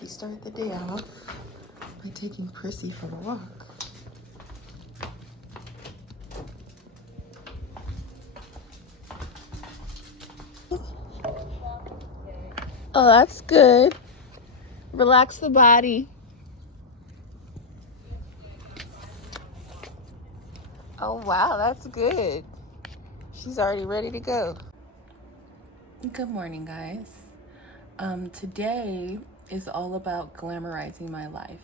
We start the day off by taking Prissy for a walk. Oh, that's good. Relax the body. Oh, wow, that's good. She's already ready to go. Good morning, guys. Today is all about glamorizing my life.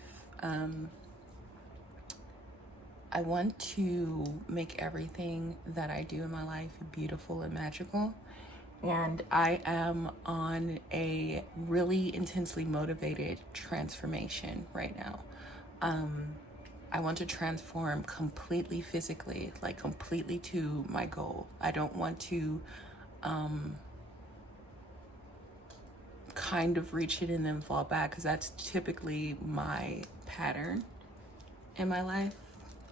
I want to make everything that I do in my life beautiful and magical. And I am on a really intensely motivated transformation right now. I want to transform completely physically, like completely to my goal. I don't want to kind of reach it and then fall back, because that's typically my pattern in my life.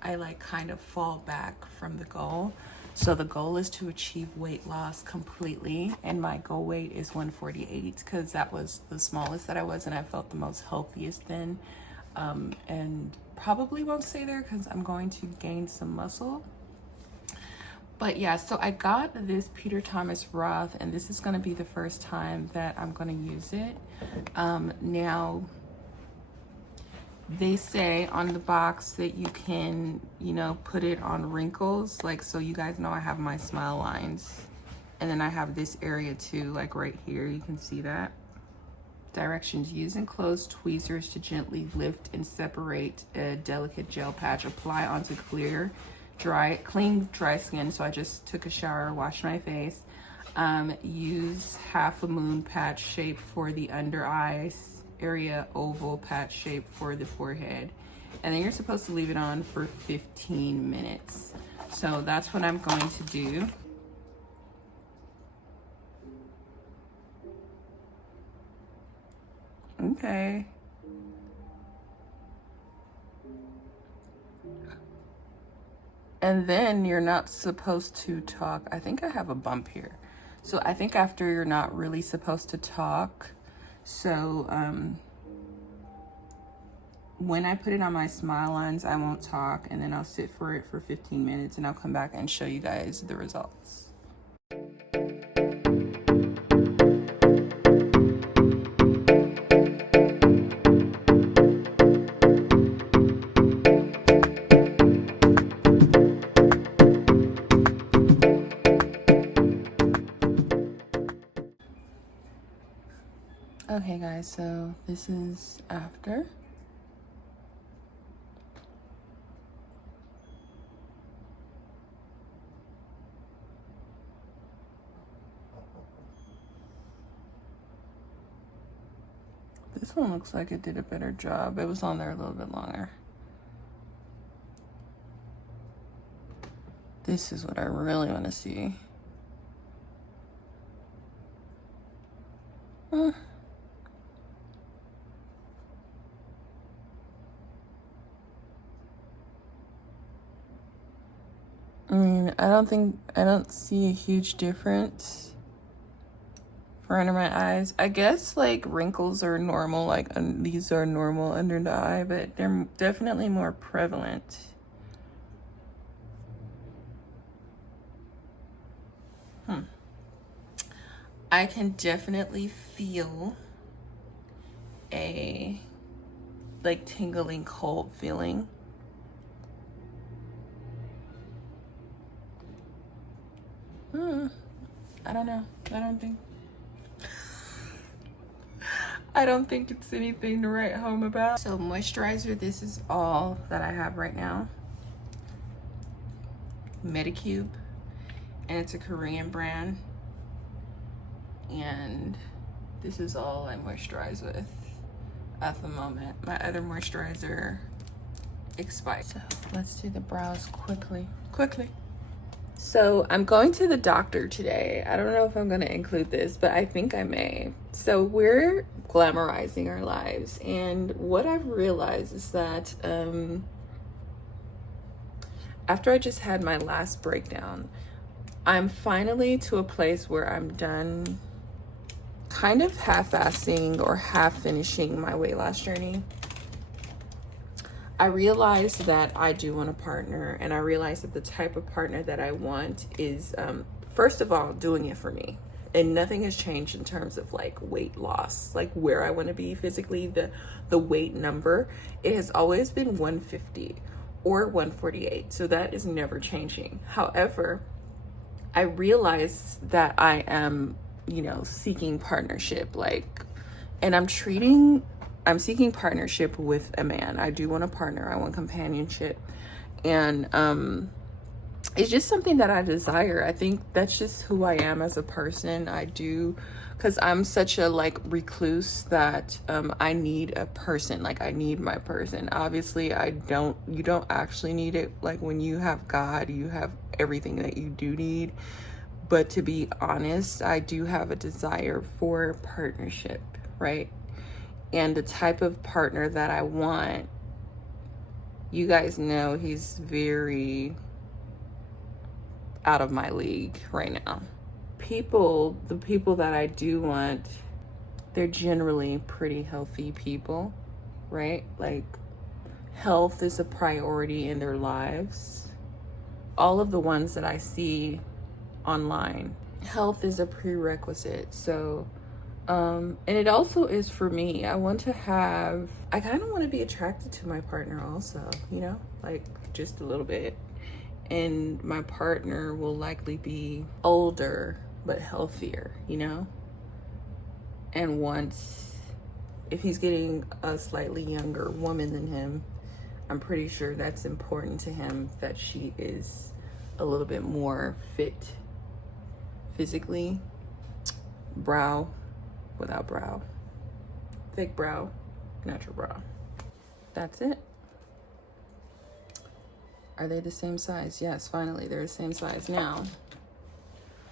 I like kind of fall back from the goal. So the goal is to achieve weight loss completely, and my goal weight is 148 because that was the smallest that I was and I felt the most healthiest then. And probably won't stay there because I'm going to gain some muscle. But yeah, so I got this Peter Thomas Roth, and this is going to be the first time that I'm going to use it. Now, they say on the box that you can, put it on wrinkles. Like, so you guys know I have my smile lines. And then I have this area too, like right here, you can see that. Directions: use enclosed tweezers to gently lift and separate a delicate gel patch. Apply onto clean, dry skin. So I just took a shower, washed my face. Use half a moon patch shape for the under eyes area, oval patch shape for the forehead. And then you're supposed to leave it on for 15 minutes. So that's what I'm going to do. Okay. And then you're not supposed to talk. I think I have a bump here. So I think after you're not really supposed to talk. So when I put it on my smile lines, I won't talk, and then I'll sit for it for 15 minutes and I'll come back and show you guys the results. Okay guys, so this is after. This one looks like it did a better job. It was on there a little bit longer. This is what I really want to see. I mean, I don't see a huge difference for under my eyes. I guess like wrinkles are normal, like these are normal under the eye, but they're definitely more prevalent. I can definitely feel a like tingling cold feeling. I don't know. I don't think it's anything to write home about. So moisturizer, this is all that I have right now. Medicube, and it's a Korean brand. And this is all I moisturize with at the moment. My other moisturizer expired. So let's do the brows quickly. So I'm going to the doctor today. I don't know if I'm going to include this, but I think I may. So we're glamorizing our lives. And what I've realized is that after I just had my last breakdown, I'm finally to a place where I'm done kind of half-assing or half finishing my weight loss journey, I realized that I do want a partner, and I realized that the type of partner that I want is, first of all, doing it for me. And nothing has changed in terms of like weight loss, like where I want to be physically, the weight number. It has always been 150 or 148. So that is never changing. However, I realized that I am, you know, seeking partnership, like, and I'm seeking partnership with a man. I do want a partner. I want companionship. And, it's just something that I desire. I think that's just who I am as a person. I do, because I'm such a like recluse that I need a person. Like I need my person. Obviously, you don't actually need it. Like when you have God, you have everything that you do need. But to be honest, I do have a desire for partnership, right? And the type of partner that I want, you guys know he's very out of my league right now. The people that I do want, they're generally pretty healthy people, right? Like health is a priority in their lives. All of the ones that I see online, health is a prerequisite. So, and it also is for me. I kind of want to be attracted to my partner also, you know, like just a little bit. And my partner will likely be older but healthier, you know? And if he's getting a slightly younger woman than him, I'm pretty sure that's important to him, that she is a little bit more fit physically. Brow without brow. Thick brow, natural brow. That's it. Are they the same size? Yes, finally, they're the same size. Now,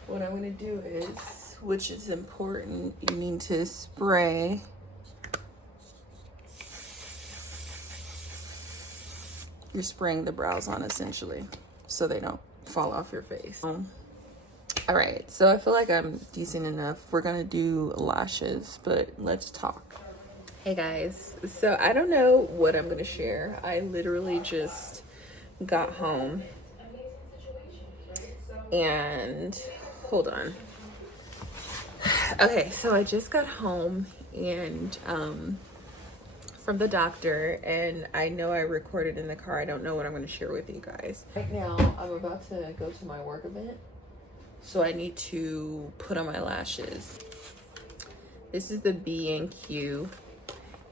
what I'm going to do is, which is important, you need to spray you're spraying the brows on essentially so they don't fall off your face. All right, so I feel like I'm decent enough. We're going to do lashes, but let's talk. Hey guys, so I don't know what I'm going to share. I literally just got home and hold on. Okay, so I just got home and from the doctor, and I know I recorded in the car. I don't know what I'm going to share with you guys. Right now, I'm about to go to my work event, so I need to put on my lashes. This is the B&Q,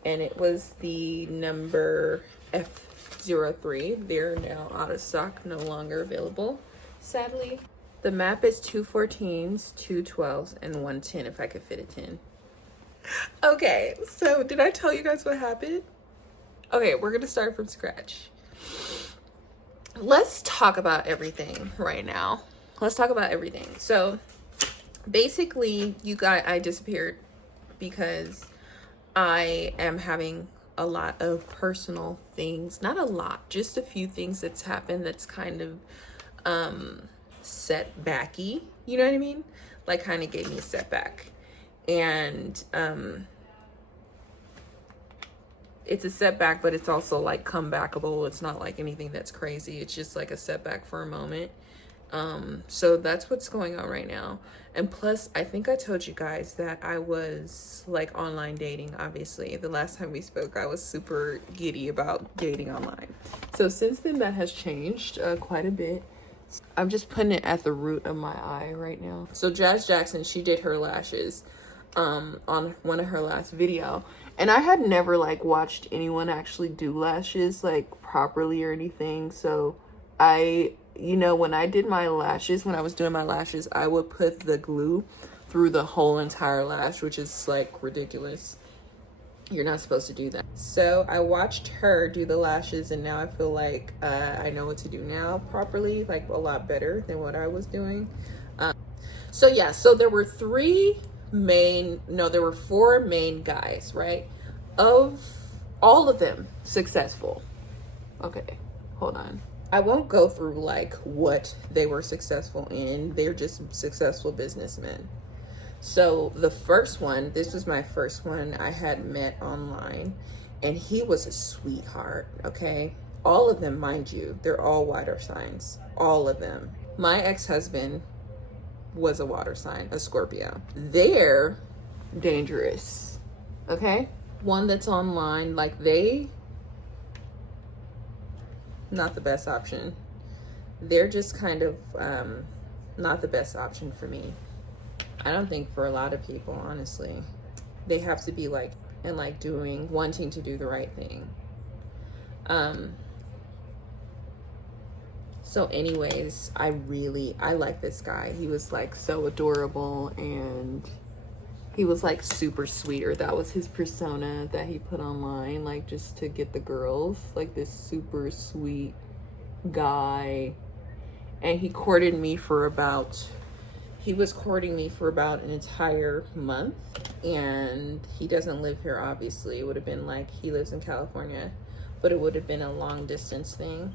and it was the number F03. They're now out of stock, no longer available, sadly. The map is 214s, 212s, and 110 if I could fit a 10. Okay, so did I tell you guys what happened? Okay, we're gonna start from scratch. Let's talk about everything right now. Let's talk about everything. So basically, I disappeared because I am having a lot of personal things. Not a lot, just a few things that's happened that's kind of setbacky, you know what I mean? Like kind of gave me a setback. And it's a setback, but it's also like comebackable. It's not like anything that's crazy. It's just like a setback for a moment. So that's what's going on right now. And plus, I think I told you guys that I was like online dating. Obviously, the last time we spoke, I was super giddy about dating online. So since then, that has changed quite a bit. I'm just putting it at the root of my eye right now. So Jazz Jackson, she did her lashes on one of her last video, and I had never like watched anyone actually do lashes like properly or anything. So when I did my lashes, when I was doing my lashes, I would put the glue through the whole entire lash, which is like ridiculous. You're not supposed to do that. So I watched her do the lashes, and now I feel like I know what to do now properly, like a lot better than what I was doing. So there were there were 4 main guys, right? Of all of them successful. Okay, hold on. I won't go through like what they were successful in. They're just successful businessmen. So the first one, this was my first one I had met online, and he was a sweetheart, okay? All of them, mind you, they're all water signs, all of them. My ex-husband was a water sign, a Scorpio. They're dangerous, okay? One that's online, like not the best option. They're just kind of not the best option for me. I don't think for a lot of people, honestly. They have to be like, and like wanting to do the right thing. So anyways, I like this guy. He was like so adorable, and he was like super sweet, or that was his persona that he put online, like just to get the girls, like this super sweet guy. And he was courting me for about an entire month, and he doesn't live here, obviously. It would have been like, he lives in California, but it would have been a long distance thing.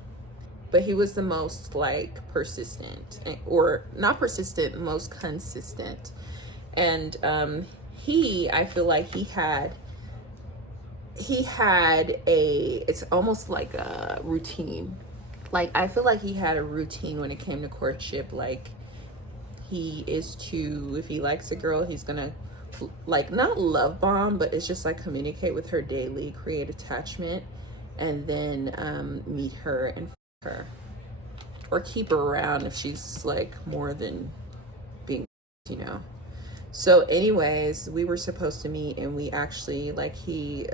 But he was the most like persistent, or not persistent, most consistent. And I feel like he had it's almost like a routine. Like, I feel like he had a routine when it came to courtship. Like, if he likes a girl, he's gonna like, not love bomb, but it's just like communicate with her daily, create attachment, and then meet her and her, or keep her around if she's like more than being, you know. So anyways, we were supposed to meet, and we actually, like, we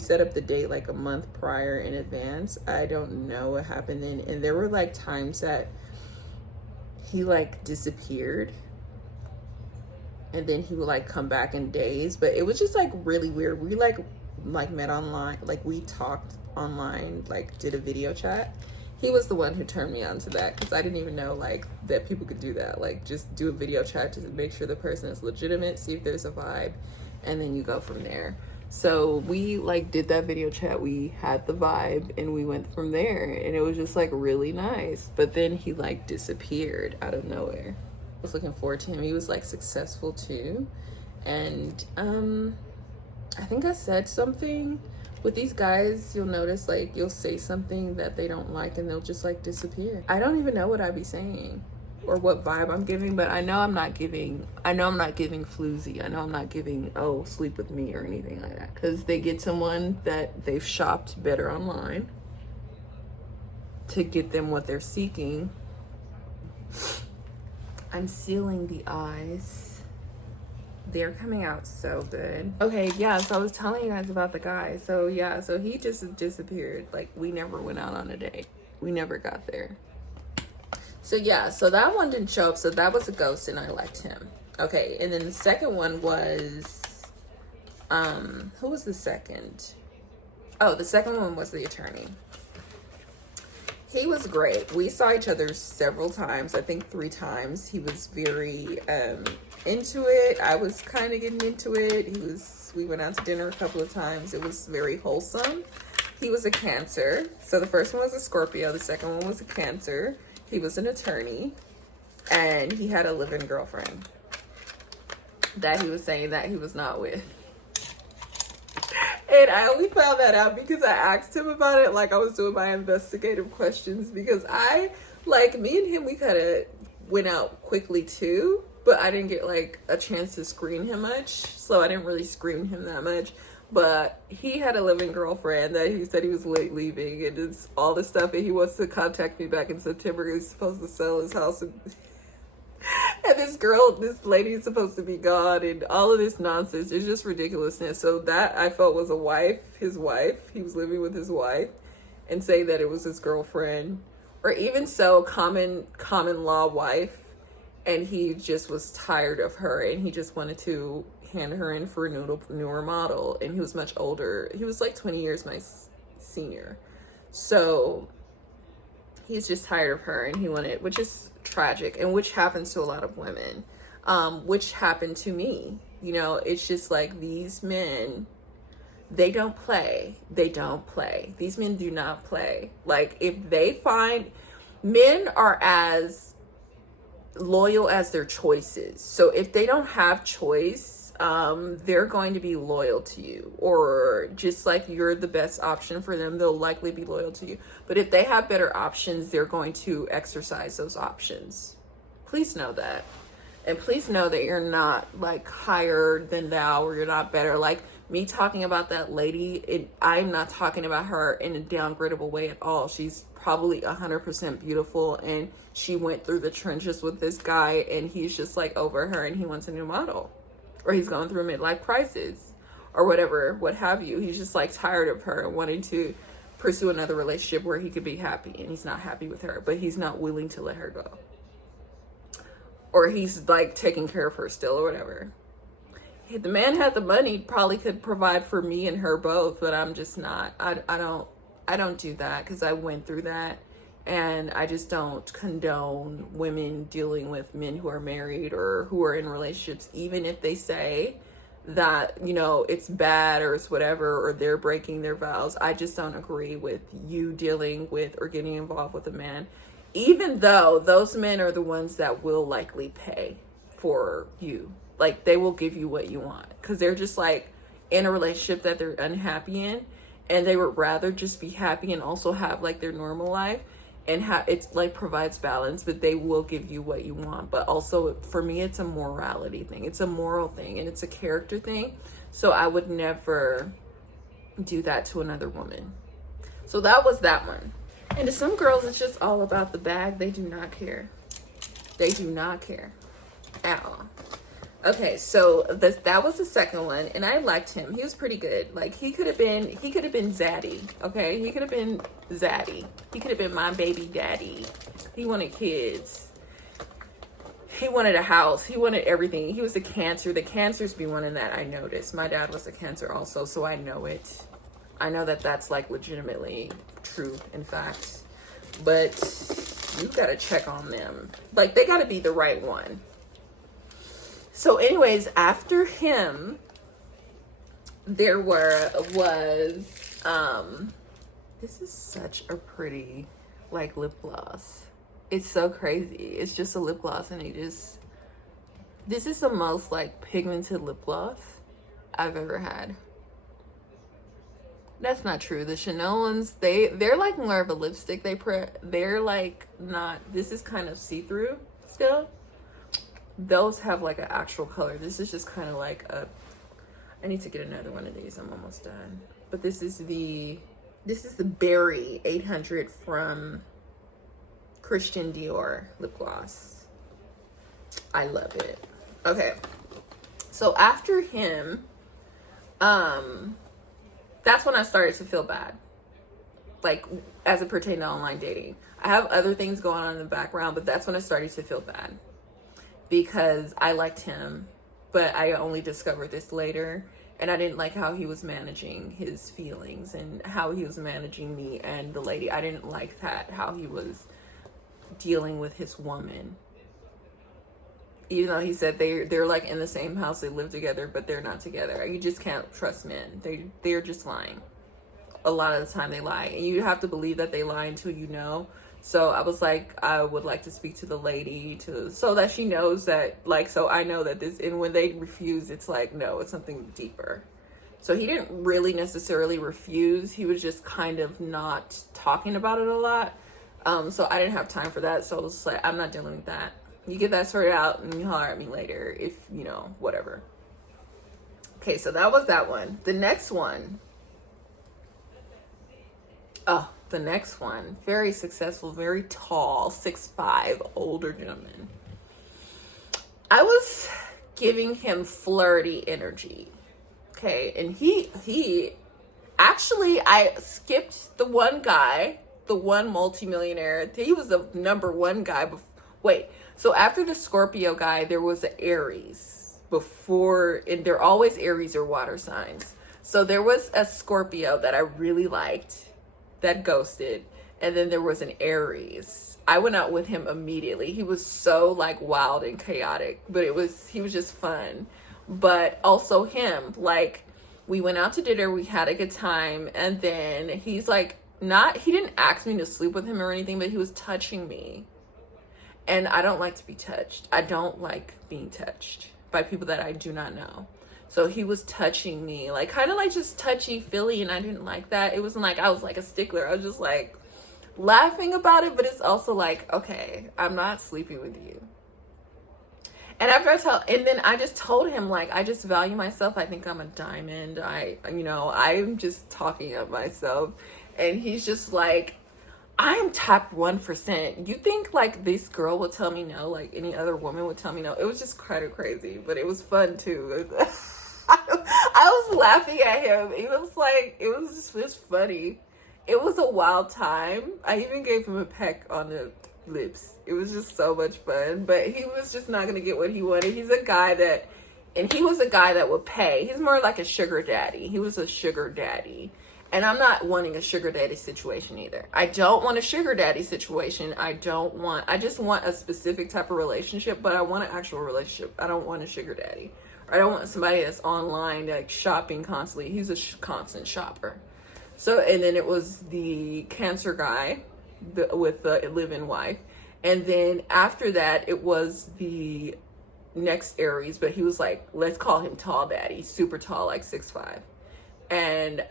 set up the date like a month prior in advance. I don't know what happened then, and there were like times that he like disappeared, and then he would like come back in days, but it was just like really weird. We like met online, like we talked online, like did a video chat. He was the one who turned me on to that, because I didn't even know like that people could do that, like just do a video chat to make sure the person is legitimate, see if there's a vibe, and then you go from there. So we like did that video chat, we had the vibe, and we went from there, and it was just like really nice. But then he like disappeared out of nowhere. I was looking forward to him. He was like successful too, and I think I said something. With these guys, you'll notice like you'll say something that they don't like, and they'll just like disappear. I don't even know what I'd be saying or what vibe I'm giving, but I know I'm not giving floozy. I know I'm not giving, oh, sleep with me or anything like that, because they get someone that they've shopped better online to get them what they're seeking. I'm sealing the eyes. They're coming out so good. Okay, yeah, so I was telling you guys about the guy. So yeah, so he just disappeared. Like, we never went out on a date. We never got there. So yeah, so that one didn't show up. So that was a ghost, and I liked him. Okay, and then the second one was, who was the second? Oh, the second one was the attorney. He was great. We saw each other several times, I think 3 times. He was very into it. I was kind of getting into it. We went out to dinner a couple of times. It was very wholesome. He was a Cancer. So the first one was a Scorpio. The second one was a Cancer. He was an attorney, and he had a live-in girlfriend that he was saying that he was not with. And I only found that out because I asked him about it, like I was doing my investigative questions, because me and him, we kind of went out quickly too, but I didn't get like a chance to screen him much, so I didn't really screen him that much. But he had a living girlfriend that he said he was late leaving, and it's all this stuff, and he wants to contact me back in September. He's supposed to sell his house, and this lady is supposed to be gone, and all of this nonsense. It's just ridiculousness. So that, I felt, was his wife. He was living with his wife, and saying that it was his girlfriend, or even so, common law wife, and he just was tired of her, and he just wanted to hand her in for a newer model, and he was much older. He was like 20 years my senior. So he's just tired of her, and he wanted, which is tragic, and which happens to a lot of women, which happened to me. You know, it's just like these men, they don't play. These men do not play. Like, if they find, men are as loyal as their choices. So if they don't have choice, they're going to be loyal to you, or just like you're the best option for them, they'll likely be loyal to you. But if they have better options, they're going to exercise those options. Please know that. And please know that you're not like higher than thou, or you're not better. Like me talking about that lady, I'm not talking about her in a downgradable way at all. She's probably 100% beautiful, and she went through the trenches with this guy, and he's just like over her, and he wants a new model, or he's going through midlife crisis, or whatever, what have you. He's just like tired of her and wanting to pursue another relationship where he could be happy, and he's not happy with her, but he's not willing to let her go. Or he's like taking care of her still, or whatever. If the man had the money, probably could provide for me and her both, but I'm just not. I don't do that, because I went through that, and I just don't condone women dealing with men who are married or who are in relationships, even if they say that, you know, it's bad or it's whatever, or they're breaking their vows. I just don't agree with you dealing with or getting involved with a man, even though those men are the ones that will likely pay for you. Like, they will give you what you want, because they're just like in a relationship that they're unhappy in, and they would rather just be happy and also have like their normal life, and it's like provides balance, but they will give you what you want. But also for me, it's a morality thing, it's a moral thing, and it's a character thing. So I would never do that to another woman. So that was that one. And to some girls, it's just all about the bag. They do not care. They do not care at all. Okay, so that was the second one, and I liked him. He was pretty good. Like, he could have been Zaddy. Okay, he could have been Zaddy. He could have been my baby daddy. He wanted kids. He wanted a house. He wanted everything. He was a Cancer. The Cancers be wanting that, I noticed. My dad was a Cancer also, so I know it. I know that that's like legitimately true, in fact. But you gotta check on them. Like, they gotta be the right one. So anyways, after him, there was, this is such a pretty, like, lip gloss. It's so crazy. It's just a lip gloss, and this is the most, like, pigmented lip gloss I've ever had. That's not true. The Chanel ones, they're like more of a lipstick. They're like not, this is kind of see-through still. Those have like an actual color. This is just kind of like I need to get another one of these. I'm almost done. But this is the Berry 800 from Christian Dior lip gloss. I love it. Okay. So after him, that's when I started to feel bad. Like, as it pertained to online dating. I have other things going on in the background, but that's when I started to feel bad. Because I liked him, but I only discovered this later, and I didn't like how he was managing his feelings and how he was managing me and the lady. I didn't like that, how he was dealing with his woman. Even though he said they're like in the same house, they live together, but they're not together. You just can't trust men. They're just lying. A lot of the time they lie, and you have to believe that they lie until you know. So I was like, I would like to speak to the lady so that she knows that, like, so I know that this, and when they refuse, it's like, no, it's something deeper. So he didn't really necessarily refuse. He was just kind of not talking about it a lot. So I didn't have time for that. So I was just like, I'm not dealing with that. You get that sorted out and you holler at me later if, you know, whatever. Okay, so that was that one. The next one, very successful, very tall, 6'5", older gentleman. I was giving him flirty energy. Okay, and he actually, I skipped the one guy, the one multimillionaire. He was the number one guy. So after the Scorpio guy, there was an Aries before, and they're always Aries or water signs. So there was a Scorpio that I really liked that ghosted, and then there was an Aries. I went out with him immediately. He was so like wild and chaotic, but he was just fun. But also him, like, we went out to dinner, we had a good time, and then he's like, he didn't ask me to sleep with him or anything, but he was touching me. And I don't like to be touched. I don't like being touched by people that I do not know. So he was touching me, like kind of like just touchy feely, and I didn't like that. It wasn't like I was like a stickler. I was just like laughing about it, but it's also like, okay, I'm not sleeping with you. And then I just told him, like, I just value myself. I think I'm a diamond. I'm just talking of myself. And he's just like, I am top 1%. You think like this girl would tell me no, like any other woman would tell me no? It was just kind of crazy, but it was fun too. I was laughing at him. It was funny. It was a wild time. I even gave him a peck on the lips. It was just so much fun, but he was just not gonna get what he wanted. He was a guy that would pay. He's more like a sugar daddy. He was a sugar daddy. And I'm not wanting a sugar daddy situation either. I don't want a sugar daddy situation. I just want a specific type of relationship, but I want an actual relationship. I don't want a sugar daddy. Or I don't want somebody that's online, like shopping constantly. He's a constant shopper. So, and then it was the Cancer guy with the live-in wife. And then after that, it was the next Aries, but he was like, let's call him Tall Daddy, super tall, like 6'5". And,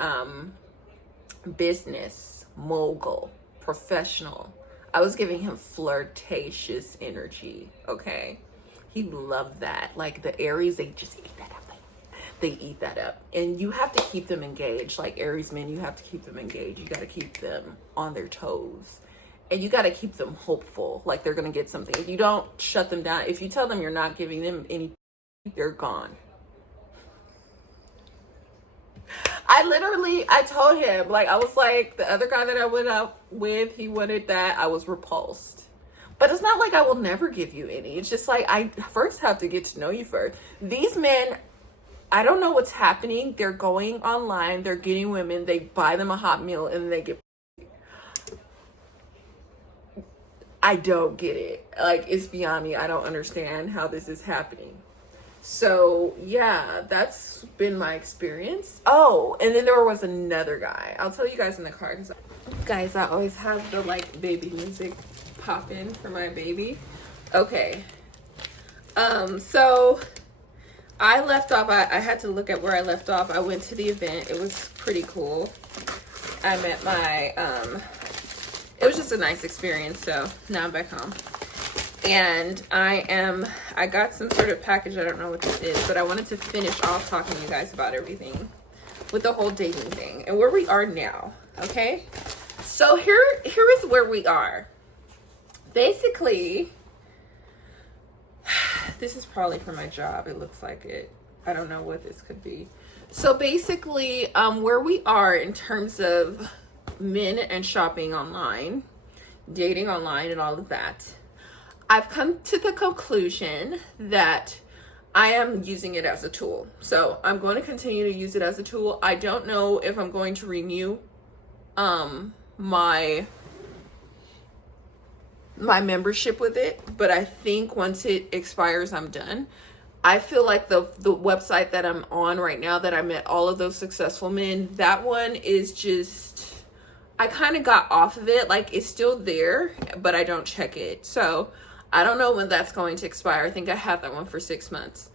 business, mogul, professional. I was giving him flirtatious energy, okay? He loved that. Like the Aries, they just eat that up. They eat that up. And you have to keep them engaged. Like Aries men, you have to keep them engaged. You got to keep them on their toes. And you got to keep them hopeful, like they're going to get something. If you don't shut them down, if you tell them you're not giving them any, they're gone. I told him, like, I was like, the other guy that I went out with, he wanted that. I was repulsed. But it's not like I will never give you any. It's just like, I first have to get to know you first. These men, I don't know what's happening. They're going online. They're getting women. They buy them a hot meal and they get... I don't get it. Like, it's beyond me. I don't understand how this is happening. So yeah, that's been my experience. Oh, and then there was another guy. I'll tell you guys in the car. Guys, I always have the like baby music popping for my baby. Okay. So I left off. I had to look at where I left off. I went to the event. It was pretty cool. I met my it was just a nice experience. So now I'm back home. And I got some sort of package. I don't know what this is, but I wanted to finish off talking to you guys about everything with the whole dating thing and where we are now. Okay. So here is where we are. Basically, this is probably for my job. It looks like it. I don't know what this could be. So basically, where we are in terms of men and shopping online, dating online and all of that, I've come to the conclusion that I am using it as a tool. So I'm going to continue to use it as a tool. I don't know if I'm going to renew my membership with it, but I think once it expires, I'm done. I feel like the website that I'm on right now, that I met all of those successful men, that one is just, I kind of got off of it. Like, it's still there, but I don't check it. So I don't know when that's going to expire. I think I have that one for 6 months.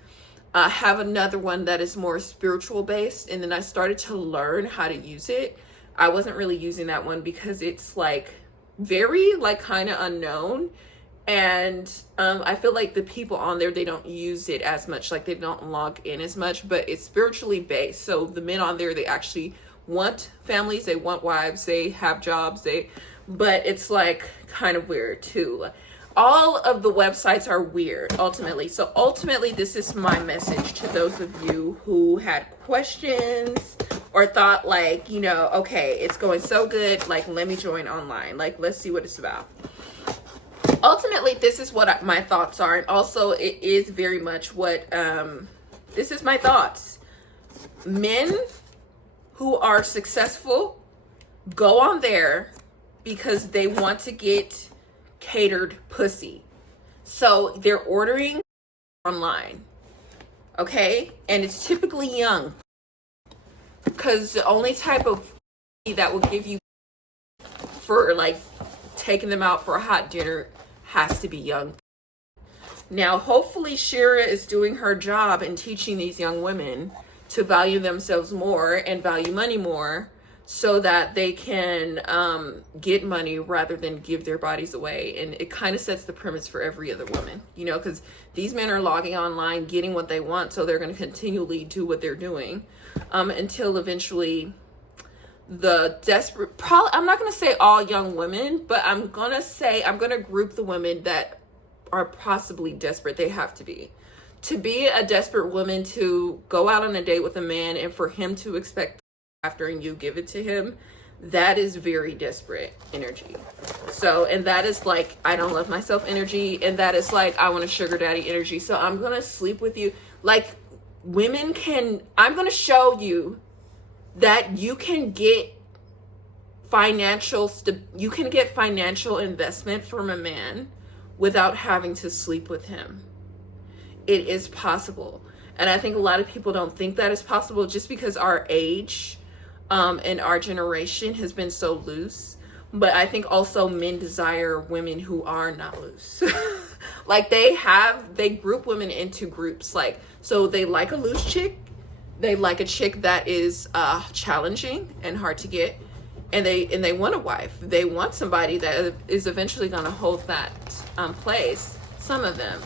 I have another one that is more spiritual based, and then I started to learn how to use it. I wasn't really using that one because it's like very like kind of unknown, and I feel like the people on there, they don't use it as much, like they don't log in as much, but it's spiritually based. So the men on there, they actually want families, they want wives, they have jobs, but it's like kind of weird too. All of the websites are weird ultimately. So ultimately, this is my message to those of you who had questions or thought like, you know, okay, it's going so good, like let me join online, like let's see what it's about. Ultimately, this is what my thoughts are, and also it is very much what this is my thoughts. Men who are successful go on there because they want to get catered pussy. So they're ordering online, okay? And it's typically young, because the only type of that will give you for like taking them out for a hot dinner has to be young. Now, hopefully Shera is doing her job in teaching these young women to value themselves more and value money more, so that they can get money rather than give their bodies away. And it kind of sets the premise for every other woman, you know, because these men are logging online, getting what they want, so they're going to continually do what they're doing until eventually the desperate, probably, I'm not going to say all young women, but I'm going to group the women that are possibly desperate. They have to be. To be a desperate woman, to go out on a date with a man and for him to expect after and you give it to him, that is very desperate energy. So, and that is like, I don't love myself energy, and that is like, I want a sugar daddy energy. So I'm gonna sleep with you. Like, women can, I'm gonna show you that you can get financial investment from a man without having to sleep with him. It is possible. And I think a lot of people don't think that is possible just because our age and our generation has been so loose. But I think also men desire women who are not loose. Like they group women into groups. Like, so they like a loose chick. They like a chick that is challenging and hard to get. And they want a wife. They want somebody that is eventually going to hold that place. Some of them,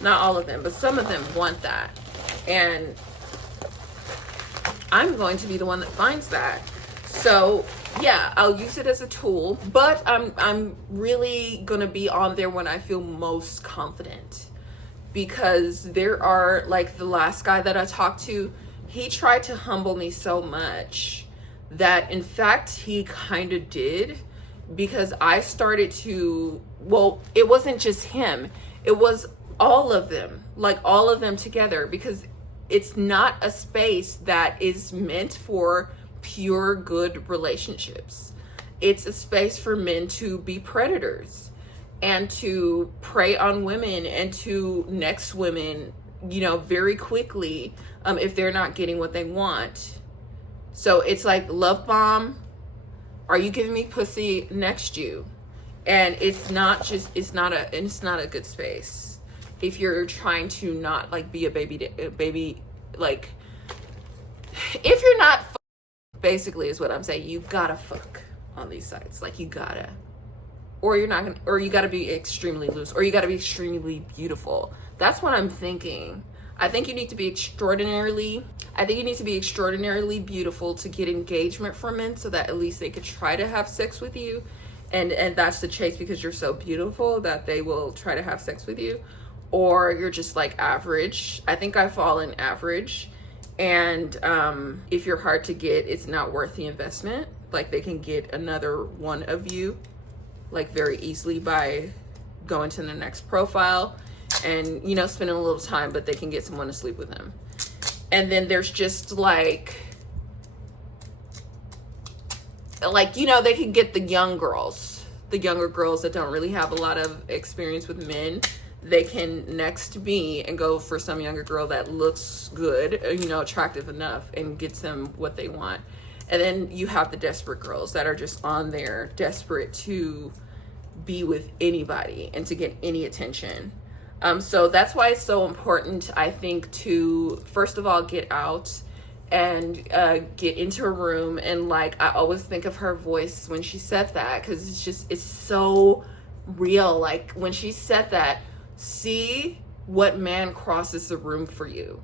not all of them, but some of them want that. And I'm going to be the one that finds that. So yeah, I'll use it as a tool, but I'm really gonna be on there when I feel most confident, because there are, like the last guy that I talked to, he tried to humble me so much that in fact he kind of did, because I started to, well, it wasn't just him, it was all of them, like all of them together, because it's not a space that is meant for pure good relationships. It's a space for men to be predators and to prey on women and to next women, you know, very quickly if they're not getting what they want. So it's like, love bomb, are you giving me pussy, next you? And it's not a good space if you're trying to not like be a baby, like if you're not basically is what I'm saying. You gotta fuck on these sites, like you gotta, or you're not gonna, or you gotta be extremely loose, or you gotta be extremely beautiful. That's what I'm thinking. I think you need to be extraordinarily beautiful to get engagement from men, so that at least they could try to have sex with you, and that's the chase, because you're so beautiful that they will try to have sex with you. Or you're just like average. I think I fall in average. And if you're hard to get, it's not worth the investment. Like they can get another one of you like very easily by going to the next profile and, you know, spending a little time, but they can get someone to sleep with them. And then there's just like, you know, they can get the younger girls that don't really have a lot of experience with men. They can next me and go for some younger girl that looks good, you know, attractive enough, and gets them what they want. And then you have the desperate girls that are just on there desperate to be with anybody and to get any attention. So that's why it's so important, I think, to first of all get out and get into a room. And like, I always think of her voice when she said that, because it's so real. Like when she said that, see what man crosses the room for you.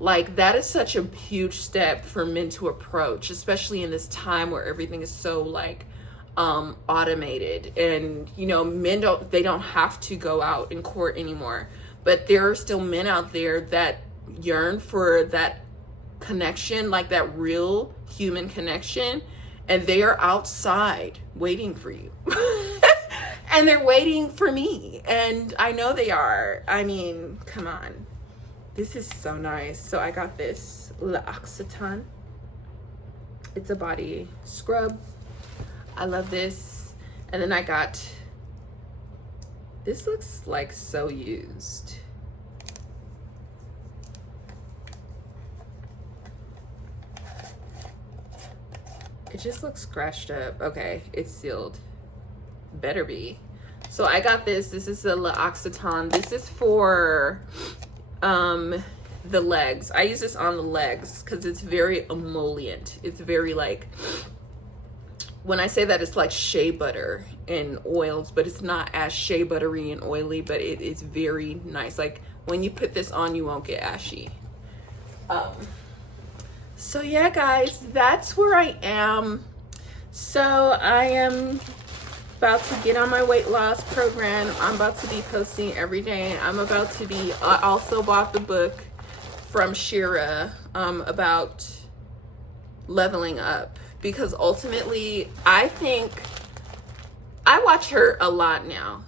Like that is such a huge step for men to approach, especially in this time where everything is so like automated. And you know, men don't have to go out in court anymore, but there are still men out there that yearn for that connection, like that real human connection, and they are outside waiting for you. And they're waiting for me, and I know they are. I mean, come on. This is so nice. So I got this L'Occitane. It's a body scrub. I love this. And then I got, this looks like so used. It just looks scratched up. Okay, it's sealed. Better be. So I got this. This is the L'Occitane. This is for the legs. I use this on the legs because it's very emollient. It's very like, when I say that, it's like shea butter and oils, but it's not as shea buttery and oily, but it's very nice. Like when you put this on, you won't get ashy. So yeah, guys, that's where I am. So I am about to get on my weight loss program. I'm about to be posting every day. I also bought the book from Shera about leveling up, because ultimately I think I watch her a lot now.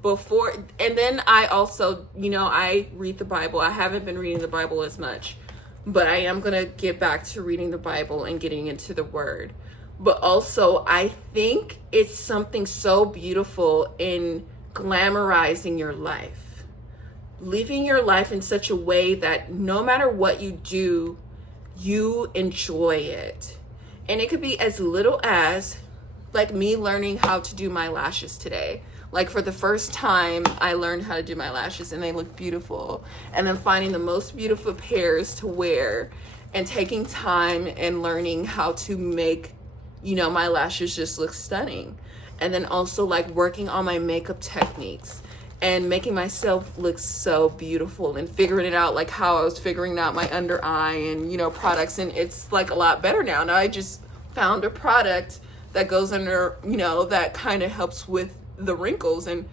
Before, and then I also, you know, I read the Bible. I haven't been reading the Bible as much, but I am gonna get back to reading the Bible and getting into the Word. But also, I think it's something so beautiful in glamorizing your life, living your life in such a way that no matter what you do, you enjoy it. And it could be as little as like me learning how to do my lashes today. Like for the first time, I learned how to do my lashes and they look beautiful. And then finding the most beautiful pairs to wear and taking time and learning how to make, you know, my lashes just look stunning. And then also like working on my makeup techniques and making myself look so beautiful and figuring it out, like how I was figuring out my under eye and, you know, products. And it's like a lot better now. Now I just found a product that goes under, you know, that kind of helps with the wrinkles and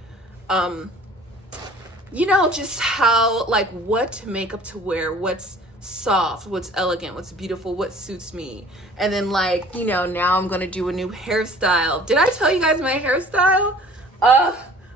you know, just how, like, what makeup to wear, what's soft, what's elegant, what's beautiful, what suits me. And then, like, you know, now I'm gonna do a new hairstyle. Did I tell you guys my hairstyle?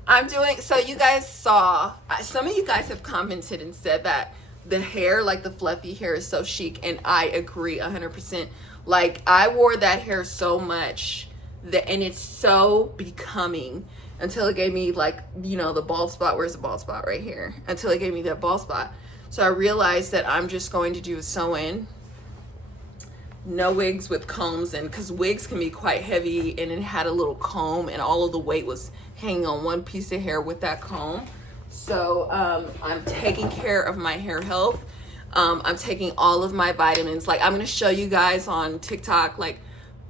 I'm doing, so you guys saw, some of you guys have commented and said that the hair, like the fluffy hair, is so chic, and I agree 100%. Like, I wore that hair so much and it's so becoming, until it gave me, like, you know, the bald spot. Where's the bald spot? Right here. Until it gave me that bald spot. So I realized that I'm just going to do a sew-in. No wigs with combs, and because wigs can be quite heavy, and it had a little comb and all of the weight was hanging on one piece of hair with that comb. So I'm taking care of my hair health. I'm taking all of my vitamins. Like, I'm going to show you guys on TikTok, like,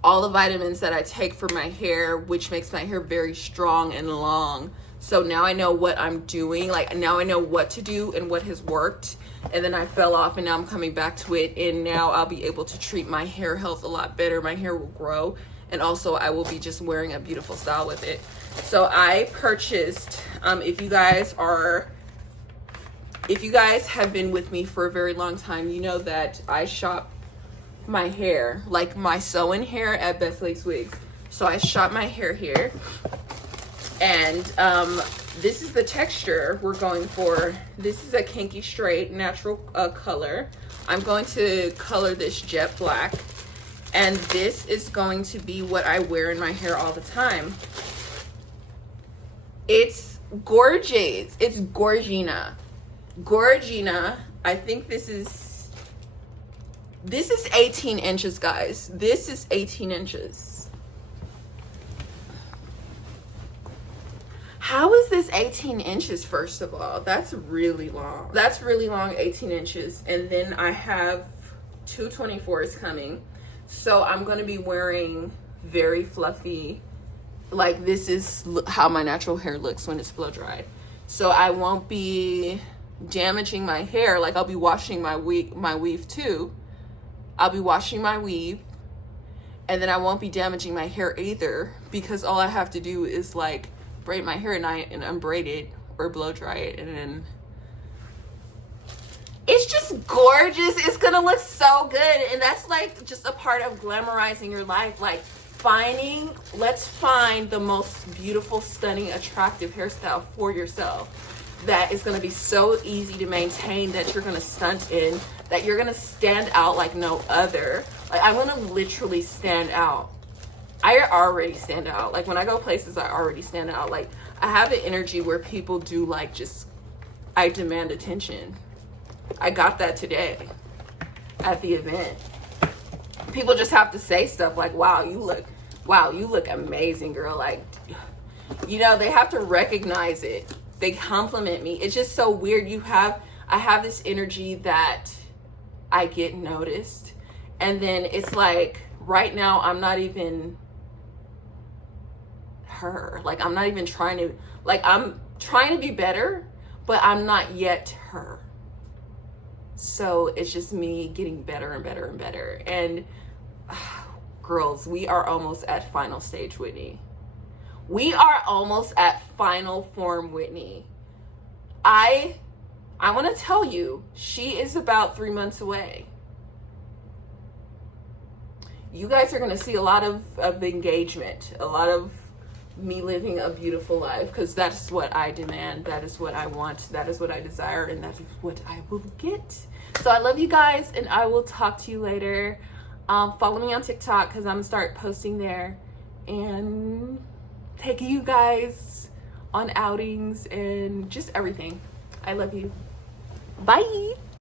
all the vitamins that I take for my hair, which makes my hair very strong and long. So now I know what I'm doing. Like, now I know what to do and what has worked. And then I fell off and now I'm coming back to it. And now I'll be able to treat my hair health a lot better. My hair will grow. And also I will be just wearing a beautiful style with it. So I purchased, if you guys have been with me for a very long time, you know that I shop my hair, like my sew-in hair, at Best Lace Wigs. So I shop my hair here, and this is the texture we're going for. This is a kinky straight natural color. I'm going to color this jet black, and this is going to be what I wear in my hair all the time. It's gorgeous. It's Gorgina. I think this is 18 inches, guys. This is 18 inches. How is this 18 inches, first of all? That's really long. That's really long, 18 inches. And then I have 224s coming. So I'm going to be wearing very fluffy, like, this is how my natural hair looks when it's blow dried. So I won't be damaging my hair. Like, I'll be washing my weave too. I'll be washing my weave, and then I won't be damaging my hair either, because all I have to do is like braid my hair at night and unbraid it or blow dry it, and then it's just gorgeous. It's gonna look so good. And that's like just a part of glamorizing your life. Like, let's find the most beautiful, stunning, attractive hairstyle for yourself that is going to be so easy to maintain, that you're going to stunt in, that you're going to stand out like no other. Like, I'm going to literally stand out. I already stand out. Like, when I go places, I already stand out. Like, I have an energy where people do, like, just, I demand attention. I got that today at the event. People just have to say stuff like, wow, you look amazing, girl. Like, You know, they have to recognize it. They compliment me. It's just so weird. I have this energy that I get noticed. And then it's like, right now, I'm not even her. Like, I'm not even trying to, like, I'm trying to be better, but I'm not yet her. So it's just me getting better and better and better. And girls, we are almost at final stage Whitney. We are almost at final form Whitney. I want to tell you, she is about 3 months away. You guys are going to see a lot of engagement, a lot of me living a beautiful life, because that's what I demand, that is what I want, that is what I desire, and that is what I will get. So I love you guys, and I will talk to you later. Follow me on TikTok, because I'm going to start posting there and taking you guys on outings and just everything. I love you. Bye.